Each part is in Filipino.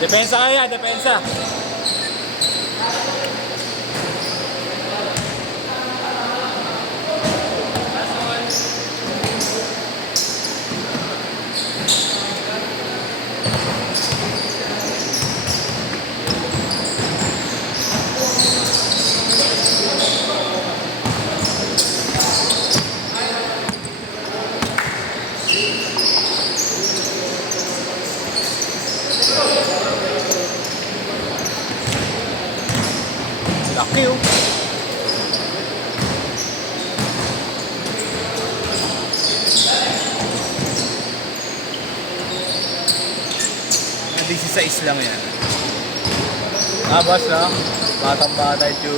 Depensa kaya, depensa. Laki oh. Hindi si size lang yan. Bas lang. Batang bata ito.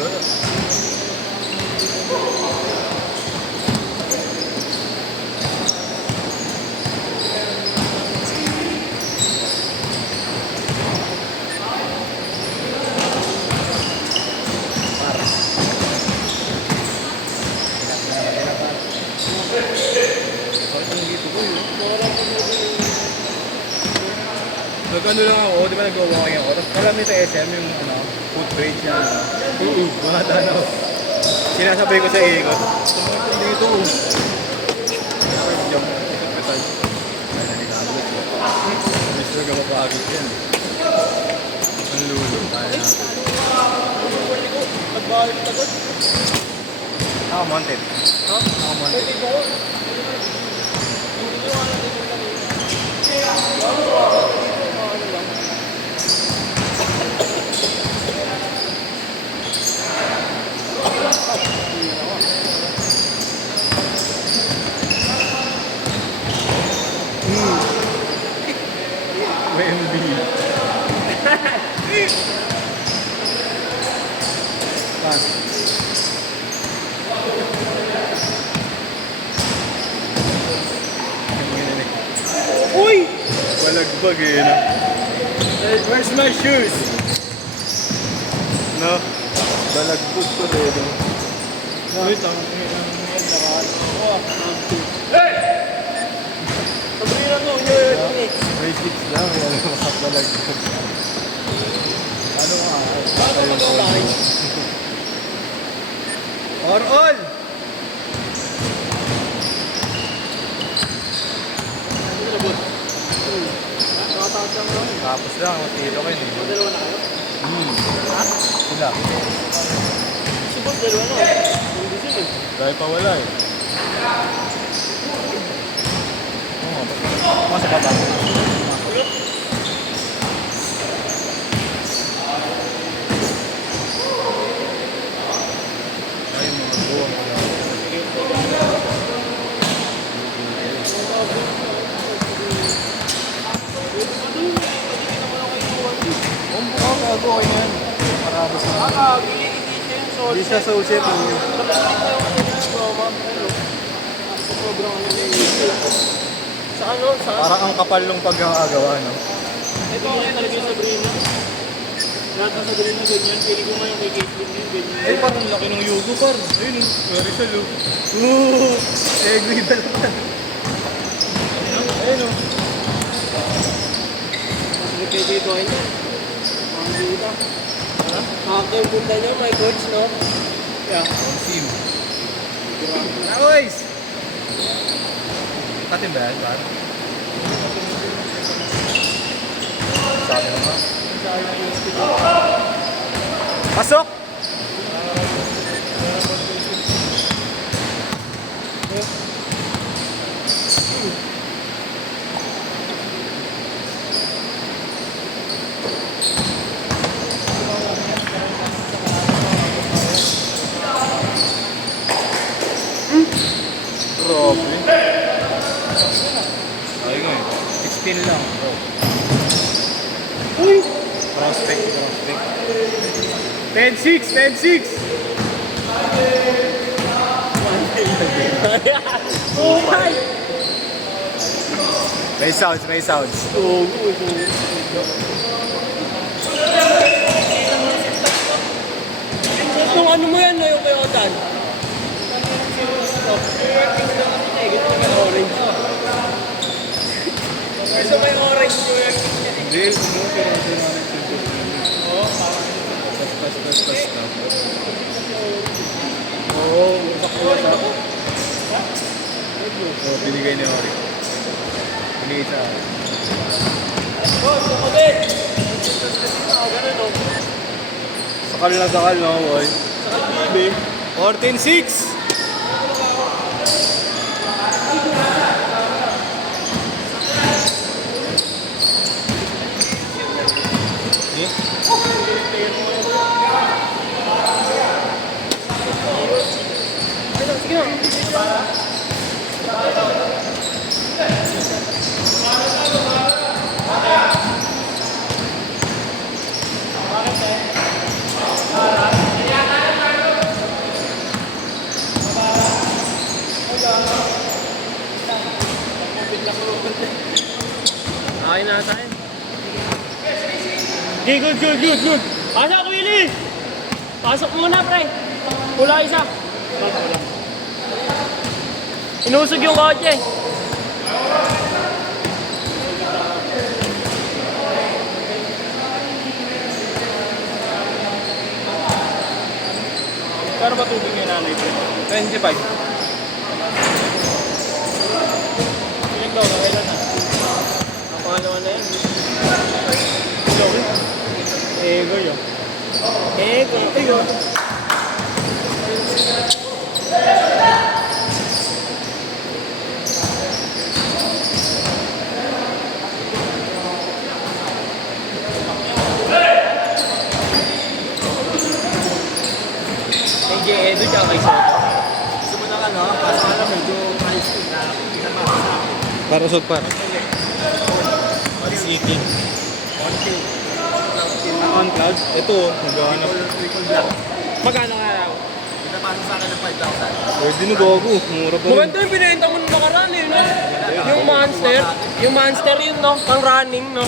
Nag-ano lang ako, di ba nag-walking ako, tapos marami sa SM yung food bridge na mga tanaw. Sinasabay ko sa ikot. Tumakot dito. First jump, ikot metal. Ay, naninagot ko. Miss na gamapagit yan. Ang lulo, kaya natin. Nagbalik tagot? Ako mounted. Ha? Ako mounted. MB. Uy! Walagbag eh, no? Where's my shoes? No? Balagbog ko rin, no? Wait lang. Hey! Sabrina mo, yun. May tips lang, yan ang makapalagbog. Ano nga? Paano mag-online? Or all! Tapos lang, matilo kayo eh. Dalawa na kayo? Ha? Sila. Si Boss, dalawa na. Hindi sila eh. Dahil pa wala eh. Oo nga, masa pa ba? Ayun mo, magbuwang ko lang. Ang buka, gago kayo yan. Marabas na. Hindi siya sa usip. Sa ano? Sa Parang ang kapal nung pagkakagawa, no? ito ako yung talaga yung Sabrina. Lahat ng Sabrina ganyan. Pili ko ngayon kay Caitlyn yun, ganyan. Eh, parang laki ng yugo, par. Ayun, sorry sa loop. Egway talaga. Ayun, oh. Mas kay dito ay niya. Ang dito. Haka yung punta niya, my coach, no? Yeah. Sim. Boys! Katin ba yan, par? Sabi naman. Pasok! Grabe. Ayun nga eh. 16 lang. Uy! Prospect. 10-6! Oh my! May sounds. Oh, Nung ano mo yan, no, yung kayotan? Gusto may orange. Gusto may orange. Real, no, pero ang sinanay sentence niya. Oo, parang Tas. Oo, sakto sa ako. Oo, binigay ni Ori. Binigay sa akin. Sakal, no, boy? Sakal bibi. 14-6! Sige na. Ayun na tayo. Okay, good. Pasok, Willie! Pasok muna, pre. Pula isa. Inusog yung kotse. Kano ba tubig yung nanay, pre? 25. Piling daw, kailan na? Ang pangalawa na yan. Ego yun. Ego. AJ Edo tsaka kay Soto. Gusto mo ng ano, kaso alam medyo high school na pinamasa sa akin. Para usod par. City. On cloud? Ito, naghahanap. Triple black. Magkano nga lang? Pinamasa sa akin ng 5,000. Pwede na bago. Mura pa rin. Maganda yung pinenta mo nung nakaraan eh, no? Yung monster yun, no? Pang running, no?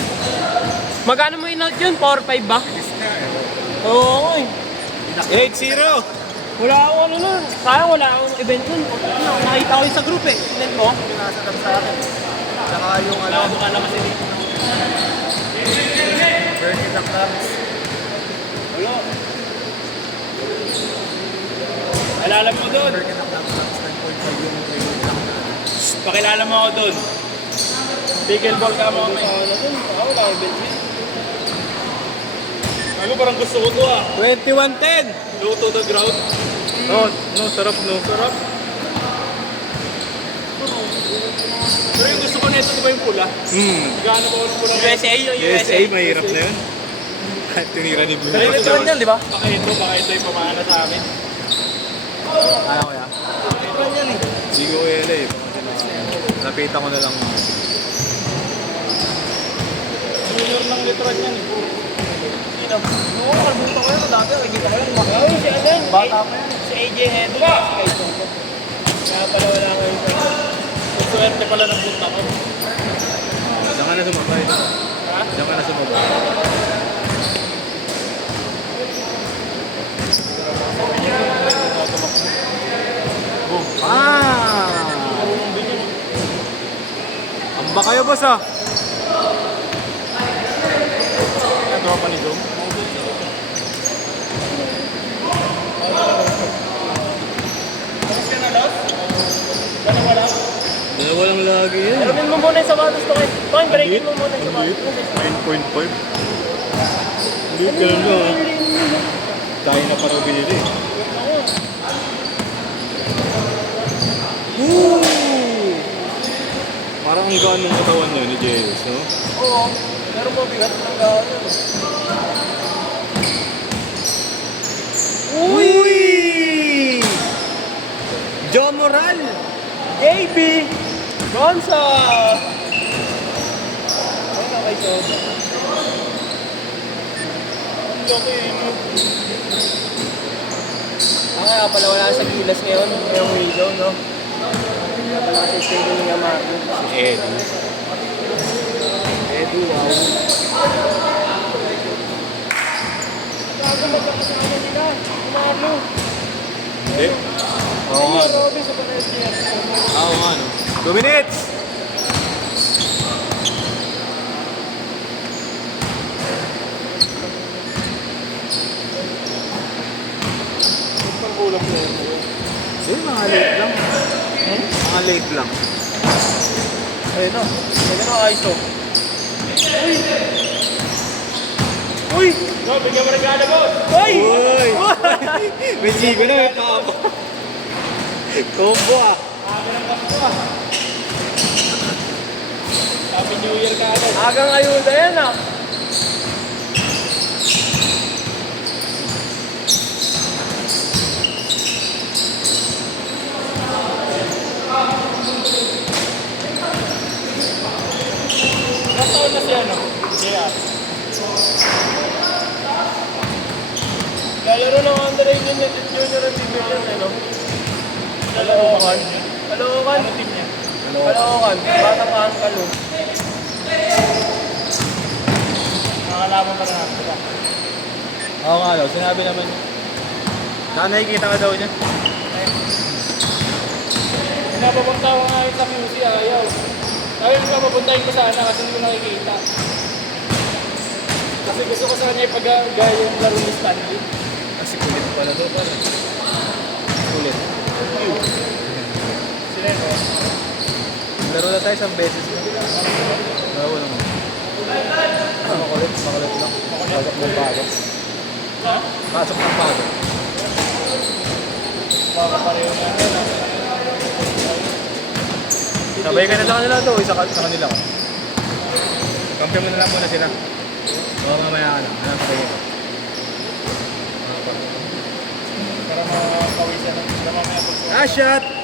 Magkano mo in-out yun? 4-5 ba? Oo, eh. 8-0! Wala akong ano nun. Sayang wala akong event nun. Nakita ko yun sa group eh. Tingnan mo. Pinasa lang sa akin. Saka yung ano, Mukha lang kasi dito. Bernie ng clubs. Alala mo doon. Bernie ng clubs, 9.5 yung training lang. Pakilala mo ako doon. Pickleball ka mo kami. Wala akong event nun. Ano parang gusto ko to ah. 21-10! Low to the ground. No, sarap no. Sarap. Pero yung gusto ko nito, di ba yung pula? Gaano ba ng pula? USA yung USA. Mahirap na yun. Kahit tinira ni Blue. Sarili ko yan, di ba? Baka ito yung pamana sa akin. Ano ko yan? Hindi ko kaya eh. Napitan ko na lang. Junior ng litron yan eh. Sino? Oo, nakalimutan ko yun. Dati, nakikita ko lang. Oo, si ano yun? Bata pa yan. Si AJ Edo. Si Kay Soto. Kaya pala wala ko yung friend. Ang swerte pala ng punta ko. Diyan ka na sumabay. Ha? Diyan ka na sumabay. Amba kayo, boss ah. Ano pa ni Dom? Tapos ka na, Los? Gano'n wala? Dalawa lang lagi yan. Alamin mo muna yung sapatos to kayo. Toy, breakin mo muna yung sapatos. 9.5. Hindi ka lang ah. Tayo na parang binili. Woo! Parang ang gaan ng katawan niya ni JS, no? Oo. Pero mabigat ng gano'n. Uy! Joe Moral! JB! Gonza! Ano kay Soto? Kaya pala wala sa gilas ngayon. Ngayong window, no? Kaya pala kasi stay ni Yamato. Edu. Edu, wow. Bago magkakasama nila. Kumalo. Hindi? Oo nga, no? Robin sa Valencia. Oo nga, no? 2 minutes! solo player mo. Yun, mga late lang. Mga late lang. Ayun na. Ayun na, ISO. Uy! No, bigyan mo regalo, boss! Uy! Uy! May sigo na, may pako. Combo ah. Happy New Year ka agad. Agang ayuda yan ah. Ilang taon na siya, no? Yeah. Lalaro ng underrated na junior at division eh no? Kalookan. Kalookan. Ano team niya? Kalookan. Batang Angkalo. Nakakalaman pa na natin, diba? Oo nga daw, sinabi naman niya. Saan nakikita ka daw niya? Pinapapunta ko nga sa music, ayaw. Ayaw yung papuntahin ko sana kasi hindi ko nakikita. Kasi gusto ko sa kanya ipagaya yung laro ni Stanley. Kasi kulit pala daw pala. Kulit. Sila yun, oh. Laro na tayo isang beses na. Laro naman. Makulit lang. Pasok ng pasok. Ha? Pasok ng pasok. Baka pareho na yun, ha? Sabay ka na sa kanila to, isa ka sa kanila ka. Kampiyan mo na lang muna sila. Oo, mamaya ka na. Anong sabihin ko? Para makapawisan ng mamaya pag Ah, shot!